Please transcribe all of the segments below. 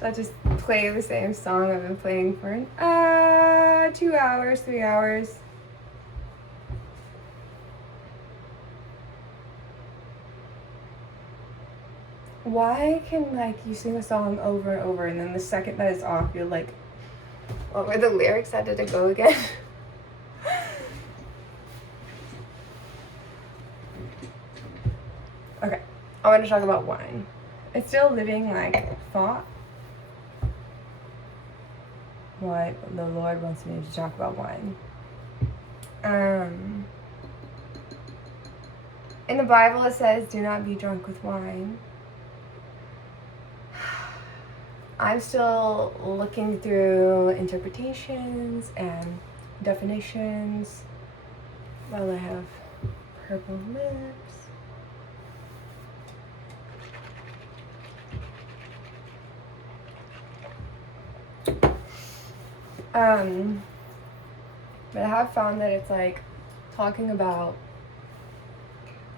So I just play the same song I've been playing for 2 hours, 3 hours. Why can, like, you sing a song over and over, and then the second that it's off, you're like, what were the lyrics? How did it go again? Okay, I want to talk about wine. It's still living, like, thought. What the Lord wants me to talk about wine. In the Bible it says, do not be drunk with wine. I'm still looking through interpretations and definitions while I have purple lips. But I have found that it's like talking about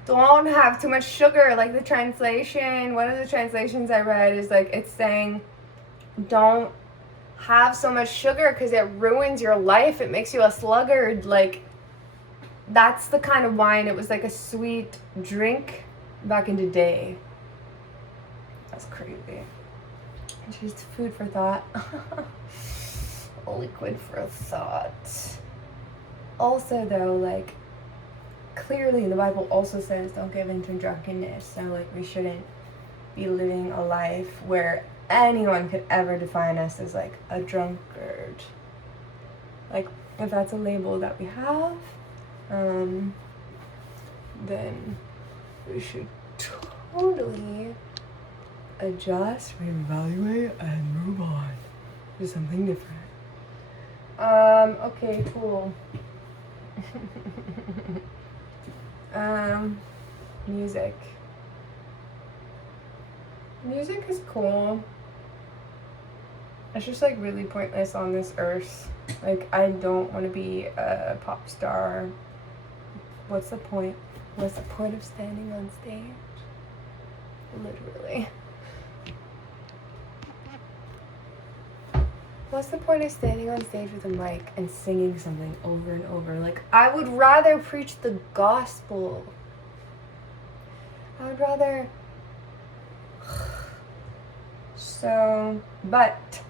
don't have too much sugar. Like the translation, one of the translations I read is like it's saying don't have so much sugar because it ruins your life. It makes you a sluggard. Like that's the kind of wine. It was like a sweet drink back in the day. That's crazy. Just food for thought. Liquid for thought. Also though, like clearly the Bible also says don't give in to drunkenness. So like we shouldn't be living a life where anyone could ever define us as like a drunkard. Like if that's a label that we have, then we should totally adjust, reevaluate, and move on to something different. Okay, cool. Music. Music is cool. It's just like really pointless on this earth. Like I don't want to be a pop star. What's the point? What's the point of standing on stage? Literally. What's the point of standing on stage with a mic and singing something over and over? Like, I would rather preach the gospel. I would rather... So, but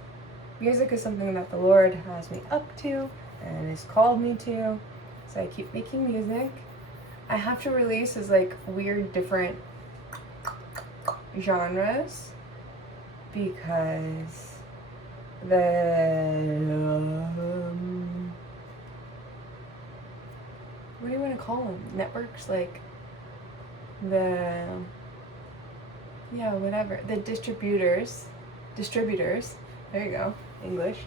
music is something that the Lord has me up to and has called me to. So I keep making music. I have to release as like weird different genres because what do you want to call them? Networks, like whatever. The distributors, there you go, English.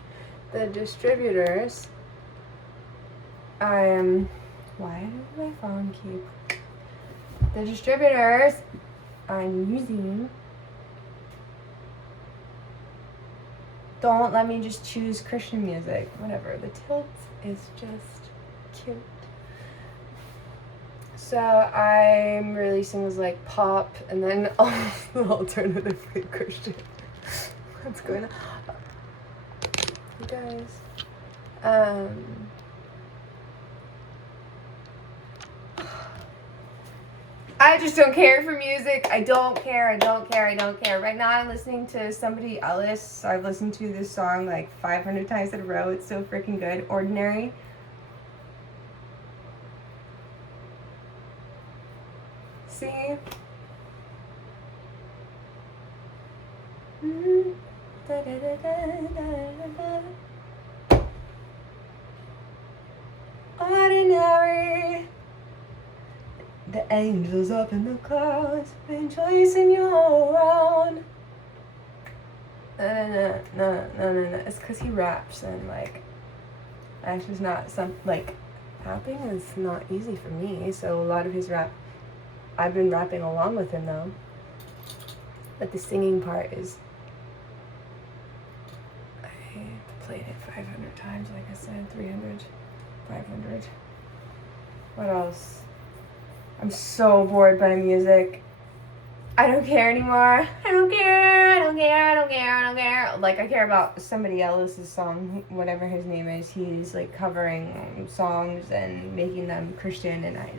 The distributors, why does my phone keep, the distributors I'm using don't let me just choose Christian music. Whatever. The tilt is just cute. So I'm releasing as like pop and then alternatively Christian. What's going on? You guys. I just don't care for music. I don't care. Right now I'm listening to somebody else. I've listened to this song like 500 times in a row. It's so freaking good. Ordinary. See? Ordinary. The angels up in the clouds, rejoicing you're around. No. It's because he raps and like, that's just not like, rapping is not easy for me. So a lot of his rap, I've been rapping along with him though. But the singing part is, I played it 500 times, like I said, 300, 500. What else? I'm so bored by music. I don't care anymore. I don't care. I don't care. I don't care. I don't care. Like, I care about somebody else's song, whatever his name is. He's like covering songs and making them Christian, and I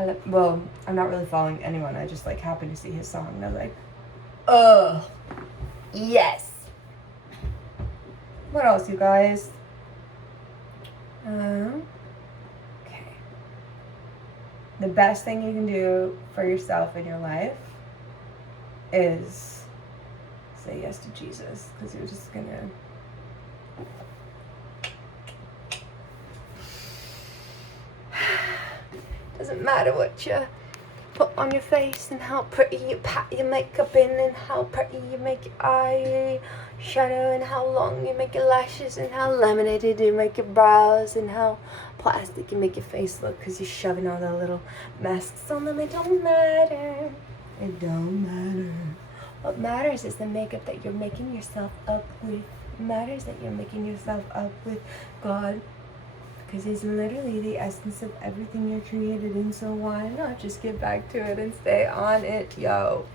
love it. Well, I'm not really following anyone. I just like happen to see his song, and I'm like, oh, yes. What else, you guys? Okay. The best thing you can do for yourself in your life is say yes to Jesus, because you're just gonna doesn't matter what you put on your face and how pretty you pat your makeup in and how pretty you make your eye shadow and how long you make your lashes and how laminated you make your brows and how plastic you make your face look because you're shoving all the little masks on them. It don't matter. It don't matter. What matters is the makeup that you're making yourself up with. It matters that you're making yourself up with God, because He's literally the essence of everything you're created in. So why not just get back to it and stay on it, yo?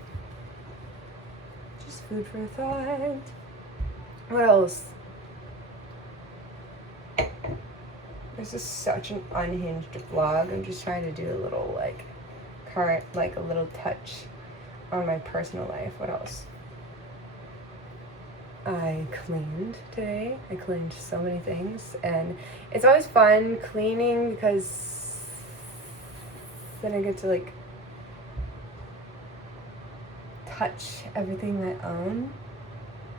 Just food for thought. What else? This is such an unhinged vlog. I'm just trying to do a little like current, like a little touch on my personal life. What else? I cleaned today. I cleaned so many things, and it's always fun cleaning because then I get to like touch everything I own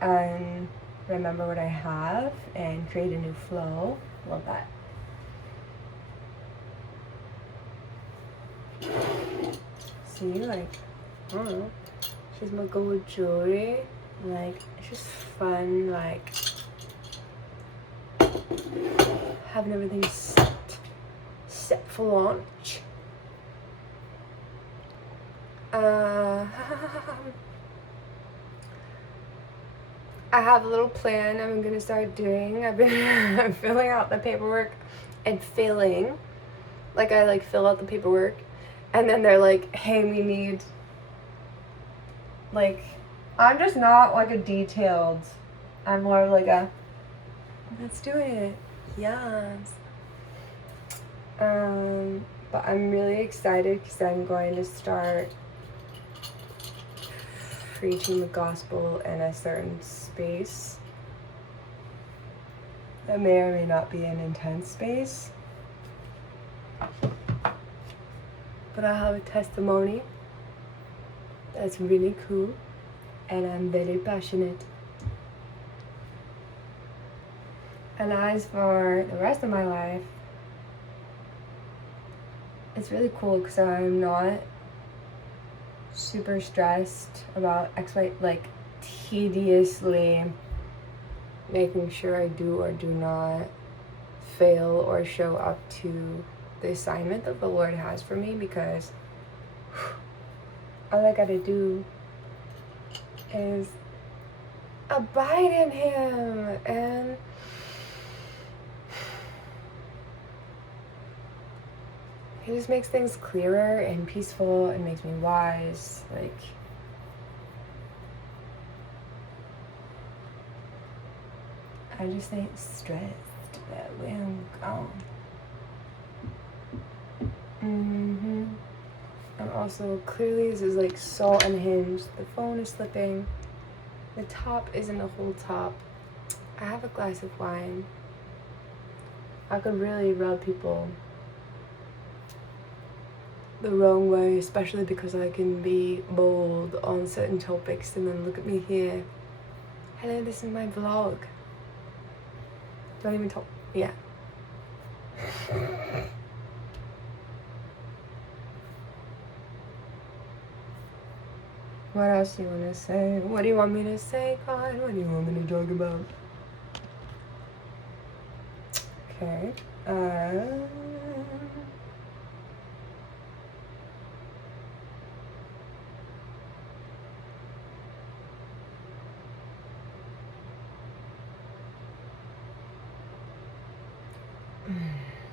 and remember what I have and create a new flow. Love that. See, like, I don't know, she's my gold jewelry. Like, it's just fun, like, having everything set for launch. I have a little plan I'm gonna start doing. I've been filling out the paperwork and failing. Like, I like fill out the paperwork and then they're like, hey, we need, like, I'm just not like a detailed, I'm more like a, let's do it, yes. But I'm really excited because I'm going to start preaching the gospel in a certain space. That may or may not be an intense space. But I have a testimony that's really cool. And I'm very passionate. And as for the rest of my life, it's really cool because I'm not super stressed about like tediously making sure I do or do not fail or show up to the assignment that the Lord has for me, because all I gotta do is abide in Him, and He just makes things clearer and peaceful and makes me wise. Like, I just ain't stressed that way I'm gone. And also, clearly this is like so unhinged. The phone is slipping. The top isn't a whole top. I have a glass of wine. I could really rub people the wrong way, especially because I can be bold on certain topics, and then look at me here. Hello, this is my vlog. Don't even talk. Yeah. What else do you want to say? What do you want me to say, God? What do you want me to talk about? Okay.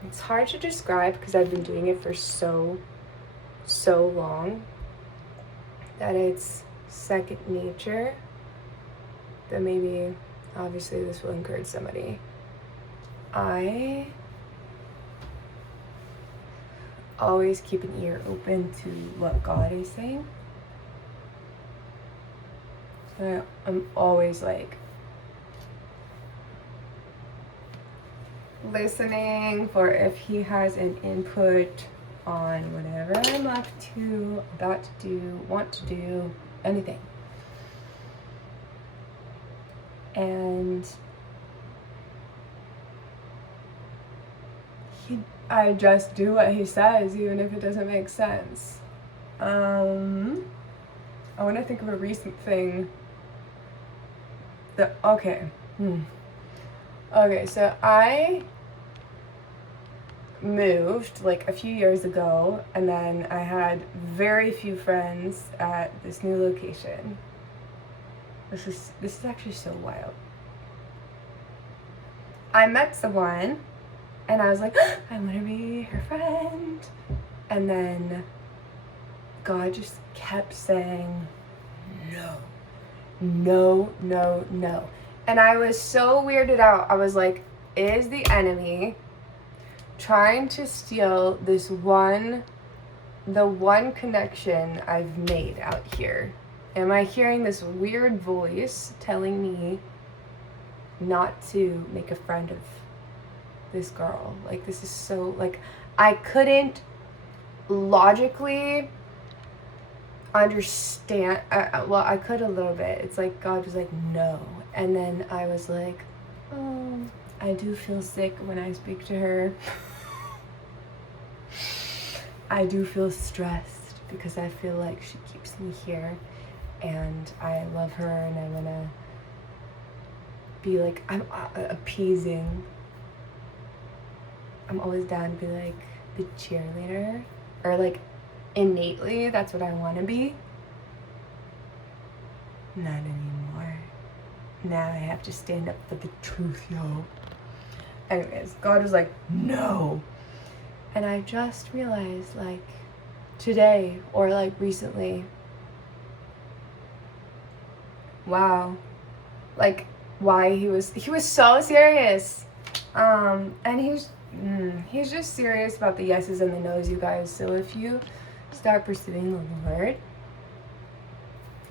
It's hard to describe because I've been doing it for so long. that it's second nature, that maybe, obviously this will encourage somebody. I always keep an ear open to what God is saying. So I'm always like listening for if he has an input on whatever I'm up to, about to do, want to do, anything. And I just do what he says, even if it doesn't make sense. I want to think of a recent thing that, okay, so I moved like a few years ago, and then I had very few friends at this new location. This is actually so wild. I met someone, and I was like, I want to be her friend. And then God just kept saying, no. And I was so weirded out. I was like, is the enemy trying to steal the one connection I've made out here? Am I hearing this weird voice telling me not to make a friend of this girl? Like, this is so, like, I couldn't logically understand. Well, I could a little bit. It's like God was like, no. And then I was like, oh, I do feel sick when I speak to her. I do feel stressed because I feel like she keeps me here, and I love her, and I want to be like, I'm appeasing. I'm always down to be like the cheerleader, or like innately that's what I want to be. Not anymore. Now I have to stand up for the truth, yo. Anyways, God was like, no. And I just realized, like, today, or like recently, wow, like, why he was so serious. And he's just serious about the yeses and the nos, you guys. So if you start pursuing the Lord,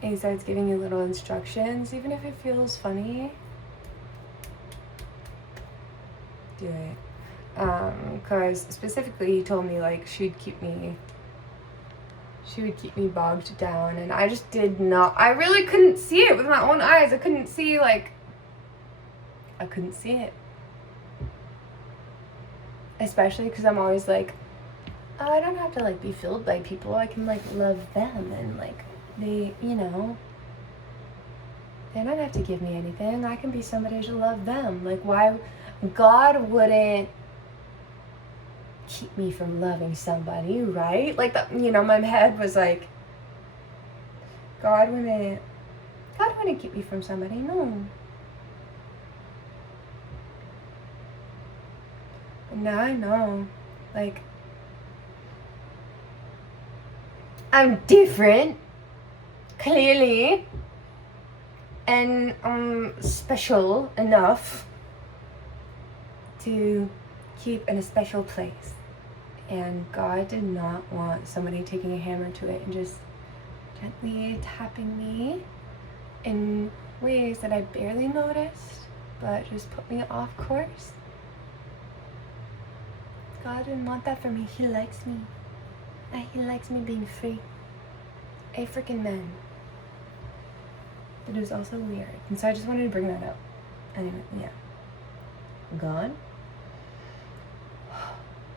and he starts giving you little instructions, even if it feels funny, do it. Because specifically he told me, like, she would keep me bogged down, and I just did not, I really couldn't see it with my own eyes. I couldn't see it. Especially because I'm always like, oh, I don't have to, like, be filled by people. I can, like, love them, and, like, they, you know, they don't have to give me anything. I can be somebody to love them. Like, why God wouldn't keep me from loving somebody, right? Like, you know, my head was like, God wouldn't keep me from somebody. No. But now I know, like, I'm different, clearly, and I'm special enough to keep in a special place. And God did not want somebody taking a hammer to it and just gently tapping me in ways that I barely noticed, but just put me off course. God didn't want that for me. He likes me. He likes me being free. A freaking man. But it was also weird. And so I just wanted to bring that up. Anyway, yeah. Gone.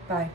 Bye.